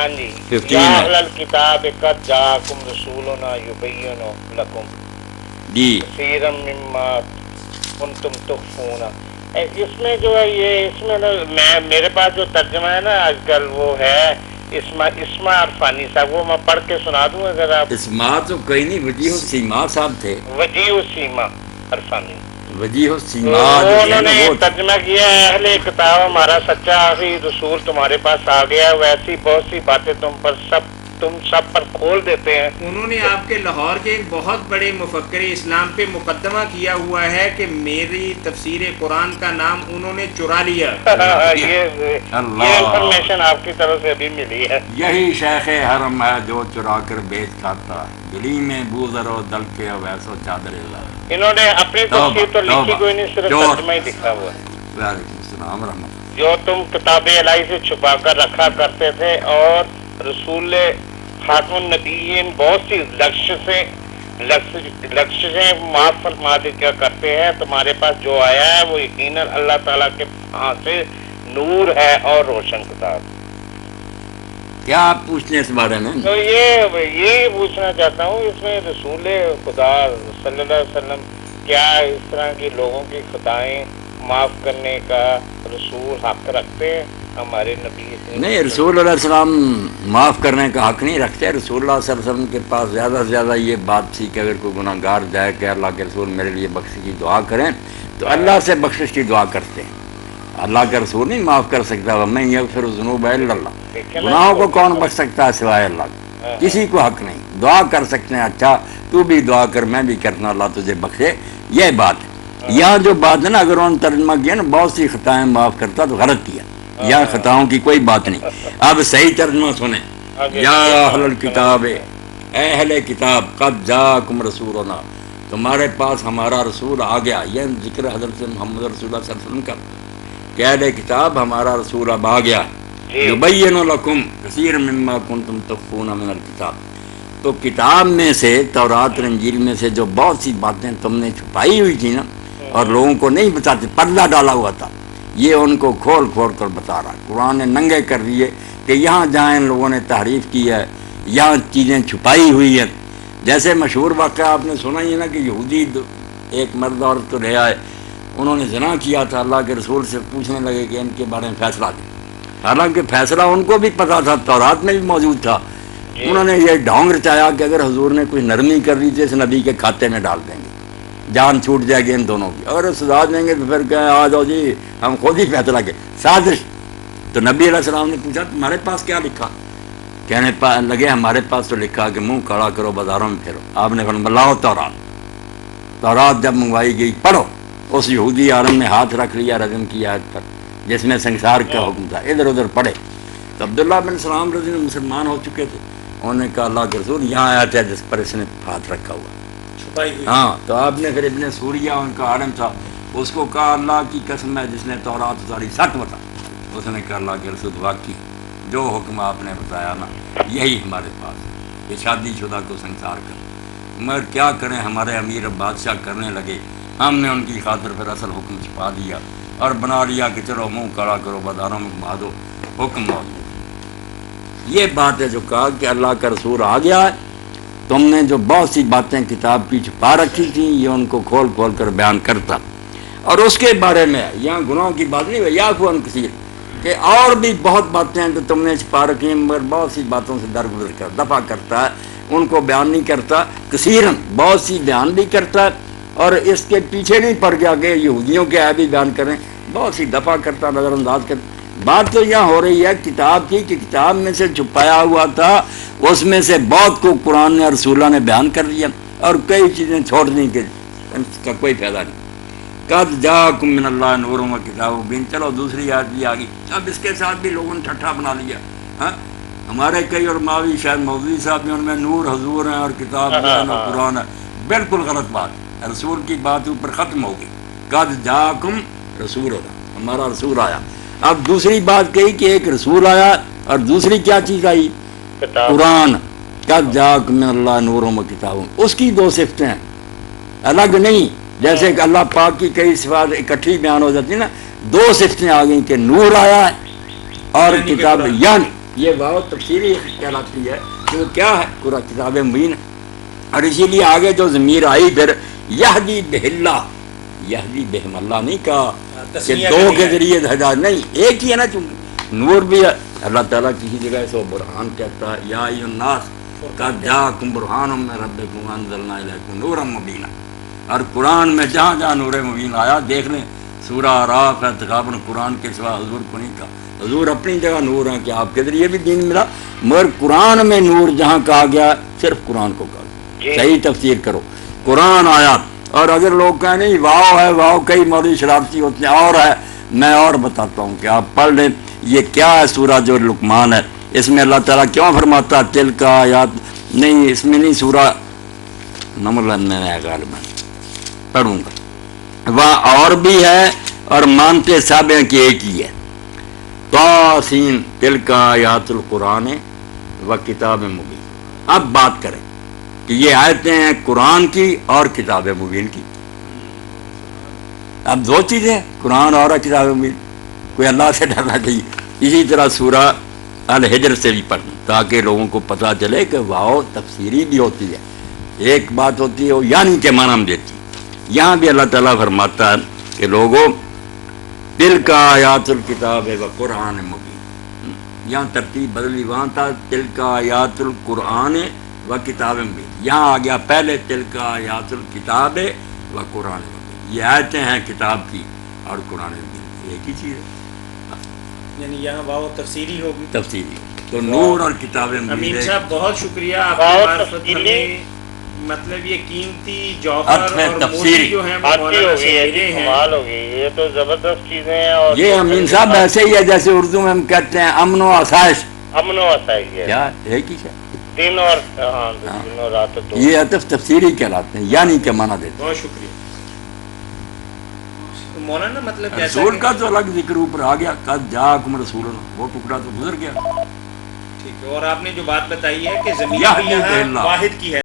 ہاں جی، 15 یا ہے اہل الکتاب قد جاءکم رسولنا یبین لکم جی کثیرا مما کنتم تخفون۔ اس میں جو ہے یہ اس میں میرے پاس جو ترجمہ ہے نا آج کل وہ ہے اسما عرفانی صاحب، وہ میں پڑھ کے سنا دوں اگر آپ۔ اسما تو کوئی نہیں، وجیہ السیما صاحب تھے، وجیہ السیما عرفانی، وجیہ تو السیما جو ہے انہوں نا نے وہ تھے۔ ترجمہ کیا ہے اہل کتاب ہمارا سچا آخری رسول تمہارے پاس آ گیا، ویسی بہت سی باتیں تم سب پر کھول دیتے ہیں۔ انہوں نے آپ کے لاہور کے ایک بہت بڑے مفکر اسلام پہ مقدمہ کیا ہوا ہے کہ میری تفسیر قرآن کا نام انہوں نے چرا لیا۔ یہ اللہ، انفارمیشن آپ کی طرف سے ابھی ملی ہے۔ یہی شیخ حرم ہے جو چرا کر بیچ کھاتا ہے، گلی میں بوزر و دل کے ویسو چادر اللہ۔ انہوں نے اپنی تفسیر تو لکھی کوئی نہیں، صرف توبہ۔ ترجمہ ہی لکھا ہوا ہے۔ وعلیکم السلام ورحمۃ اللہ۔ جو تم کتاب الہی سے چھپا کر رکھا کرتے تھے اور رسول خاتم النبیین بہت سی لغزشیں معاف فرما دیا کرتے ہیں، تمہارے پاس جو آیا ہے وہ یقیناً اللہ تعالیٰ کے ہاں سے نور ہے اور روشن کتاب۔ کیا آپ پوچھنے اس بارے میں؟ تو یہ پوچھنا چاہتا ہوں، اس میں رسول خدا صلی اللہ علیہ وسلم کیا اس طرح کی لوگوں کی خطائیں معاف کرنے کا رسول حق رکھتے ہیں؟ ہمارے نبی نہیں، رسول اللہ علیہ السلام معاف کرنے کا حق نہیں رکھتے۔ رسول اللہ صلی اللہ علیہ وسلم کے پاس زیادہ سے زیادہ یہ بات تھی کہ اگر کوئی گناہ گار جائے کہ اللہ کے رسول میرے لیے بخشش کی دعا کریں تو اللہ سے بخشش کی دعا کرتے ہیں۔ اللہ کا رسول نہیں معاف کر سکتا، وَمَن يَغْفِرُ الذُّنُوبَ إِلَّا اللَّهُ، گناہوں کو کون بخش سکتا ہے سوائے اللہ کا، کسی کو حق نہیں۔ دعا کر سکتے ہیں، اچھا تو بھی دعا کر، میں بھی کرنا، اللہ تجھے بخشے، یہ بات ہے۔ یہاں جو بات ہے نا، اگر انہوں نے ترجمہ کیا نا بہت سی خطائیں معاف کرتا تو غلط کیا، یہاں خطاؤں کی کوئی بات نہیں۔ اب صحیح ترجمہ سنیں، یا اہل الکتاب، اے اہل کتاب، قد جاءکم رسولنا، تمہارے پاس ہمارا رسول آ گیا۔ یہ ذکر حضرت محمد رسول اللہ صلی اللہ علیہ وسلم کا کہ اہل کتاب ہمارا رسول اب آ گیا، یبین لکم کثیر مما کنتم تخفون من الکتاب، تو کتاب میں سے، تورات اور انجیل میں سے جو بہت سی باتیں تم نے چھپائی ہوئی تھی نا اور لوگوں کو نہیں بتاتے، پردہ ڈالا ہوا تھا، یہ ان کو کھول کھول کر بتا رہا۔ قرآن نے ننگے کر دیے کہ یہاں جہاں ان لوگوں نے تحریف کی ہے، یہاں چیزیں چھپائی ہوئی ہیں۔ جیسے مشہور واقعہ آپ نے سنا ہی ہے نا کہ یہودی ایک مرد عورت کو لے آئے، انہوں نے زنا کیا تھا، اللہ کے رسول سے پوچھنے لگے کہ ان کے بارے میں فیصلہ دیں، حالانکہ فیصلہ ان کو بھی پتا تھا، تورات میں بھی موجود تھا۔ انہوں نے یہ ڈھونگ رچایا کہ اگر حضور نے کوئی نرمی کر دی تو اس نبی کے کھاتے میں ڈال دیں گے، جان چھوٹ جائے گی ان دونوں کی، اگر سزا دیں گے تو پھر کہیں آ جاؤ جی ہم خود ہی فیصلہ کے سازش۔ تو نبی علیہ السلام نے پوچھا تمہارے پاس کیا لکھا؟ کہنے لگے ہمارے پاس تو لکھا کہ منہ کھڑا کرو بازاروں میں پھرو۔ آپ نے فرمایا لاؤ تورات جب منگوائی گئی پڑھو۔ اس یہودی عالم نے ہاتھ رکھ لیا رجم کی آیت پر جس میں سنسار کا حکم تھا، ادھر ادھر پڑھے۔ تو عبداللہ بن سلام رضی اللہ مسلمان ہو چکے تھے، انہوں نے کہا اللہ کے رسول یہاں آیت ہے جس پر اس نے ہاتھ رکھا ہوا۔ ہاں، تو آپ نے پھر ابن سوریہ ان کا عالم تھا، اس کو کہا اللہ کی قسم ہے جس نے تورات اتاری سچ بتا۔ اس نے کہا اللہ کے رسول واقعی جو حکم آپ نے بتایا نا یہی ہمارے پاس ہے کہ شادی شدہ کو سنسار کر، مگر کیا کریں ہمارے امیر بادشاہ کرنے لگے، ہم نے ان کی خاطر پھر اصل حکم چھپا دیا اور بنا لیا کہ چلو منہ کڑا کرو بازاروں میں گھما دو، حکم موجود۔ یہ بات ہے جو کہا کہ اللہ کا رسول آ گیا ہے، تم نے جو بہت سی باتیں کتاب کی چھپا رکھی تھیں یہ ان کو کھول کھول کر بیان کرتا۔ اور اس کے بارے میں یہاں گناہوں کی بات نہیں ہے، یعفو عن کثیر، کہ اور بھی بہت باتیں ہیں جو تم نے چھپا رکھی ہیں، مگر بہت سی باتوں سے درگزر کر دفع کرتا ہے، ان کو بیان نہیں کرتا، کثیرن بہت سی بیان بھی کرتا ہے، اور اس کے پیچھے نہیں پڑ گیا کہ یہودیوں کے عیب بھی بیان کریں، بہت سی دفع کرتا، نظر انداز کرتا۔ بات تو یہاں ہو رہی ہے کتاب کی کہ کتاب میں سے چھپایا ہوا تھا، اس میں سے بہت کو قرآن نے اور رسول اللہ نے بیان کر دیا، اور کئی چیزیں چھوڑ دیں کہ اس کا کوئی فائدہ نہیں۔ قد جاءکم من اللہ نور و کتاب مبین، چلو دوسری آیت بھی آ گئی۔ اب اس کے ساتھ بھی لوگوں نے ٹھٹھا بنا لیا۔ ہاں، ہمارے کئی علماء بھی، شاید مولوی صاحب بھی، ان میں نور حضور ہیں اور کتاب جو ہے نا قرآن ہے، بالکل غلط بات ہے۔ رسول کی بات اوپر ختم ہو گئی، قد جاءکم رسول، ہمارا رسول آیا۔ اب دوسری بات کہی کہ ایک رسول آیا اور دوسری کیا چیز آئی؟ قرآن۔ قد جاءکم من اللہ نور و کتاب، اس کی دو صفتیں ہیں، الگ نہیں۔ جیسے کہ اللہ پاک کی کئی صفات اکٹھی بیان ہو جاتی ہیں نا، دو صفتیں آ گئیں کہ نور آیا ہے اور کتاب، یعنی یہ واو تفسیری کہلاتی ہے کہ وہ کیا ہے؟ قرآن کتاب مبین. اور اسی لیے آگے جو ضمیر آئی پھر یہدی بہلہ، یہدی بہم اللہ نہیں کہا کہ دو کے ذریعے ہدایت نہیں، ایک ہی ہے نا. چونکہ نور بھی ہے اللہ تعالیٰ کسی جگہ سے برہان کہتا ہے یا ایھا الناس قد جاءکم برہان من ربکم انزلنا الیکم نورا مبینا. اور قرآن میں جہاں جہاں نور مبین آیا دیکھ لیں سورہ اعراف ہے تقابل قرآن کے سوا حضور کو نہیں کہا. حضور اپنی جگہ نور ہیں کہ آپ کے ذریعے بھی دین ملا، مگر قرآن میں نور جہاں کہا گیا صرف قرآن کو کہا گیا. صحیح تفسیر کرو قرآن آیا. اور اگر لوگ کہیں نہیں واو ہے، واو کئی مولوی شرارتی ہوتے ہیں اور ہے، میں اور بتاتا ہوں کہ آپ پڑھ لیں یہ کیا ہے. سورہ جو لقمان ہے اس میں اللہ تعالیٰ کیوں فرماتا تل کا آیات نہیں، اس میں نہیں، سورہ نمل میں غالباً پڑھوں گا وہاں اور بھی ہے اور مانتے سب ہیں کہ ایک ہی ہے. طاسین تل کا آیات القرآن و کتاب مبین. اب بات کریں کہ یہ آیتیں ہیں قرآن کی اور کتاب مبین کی. اب دو چیزیں ہیں، قرآن اور کتاب مبین. کوئی اللہ سے ڈرنا چاہیے. اسی طرح سورہ الحجر سے بھی پڑھیں تاکہ لوگوں کو پتہ چلے کہ واو تفسیری بھی ہوتی ہے. ایک بات ہوتی ہے وہ یعنی کے معنی ہم دیتی ہے. یہاں بھی اللہ تعالیٰ فرماتا ہے کہ لوگوں دل کا آیات الکتاب و قرآن مبین. یہاں ترتیب بدلی، وہاں تھا دل کا آیات القرآن و کتاب مبین، یہاں آ گیا پہلے دل کا آیات الکتاب و قرآن مبین. یہ آیتیں ہیں کتاب کی اور قرآن مبین ایک ہی چیز ہے. یعنی یہاں واو تفسیری ہوگی، تفسیری. تو نور اور کتاب مبین. امین صاحب بہت شکریہ آپ کی معرفت ہمیں، مطلب یہ قیمتی جوہر اور موتی جو ہیں وہ مولانا سے ملے ہیں. کمال ہوگی، یہ تو زبردست چیزیں ہیں. اور یہ امین صاحب ایسے ہی ہے جیسے اردو میں ہم کہتے ہیں امن و آسائش. امن و آسائش ہے کیا ایک ہی ہے. دن اور دن اور رات دو. یہ عطف تفسیری کہلاتے ہیں یعنی کے معنی دیتے ہیں. بہت شکریہ مولانا. مطلب رسول کا تو الگ ذکر اوپر آ گیا، قد جاءکم رسول، وہ ٹکڑا تو گزر گیا. ٹھیک ہے. اور آپ نے جو بات بتائی ہے کہ زمین بھی یہاں واحد کی ہے.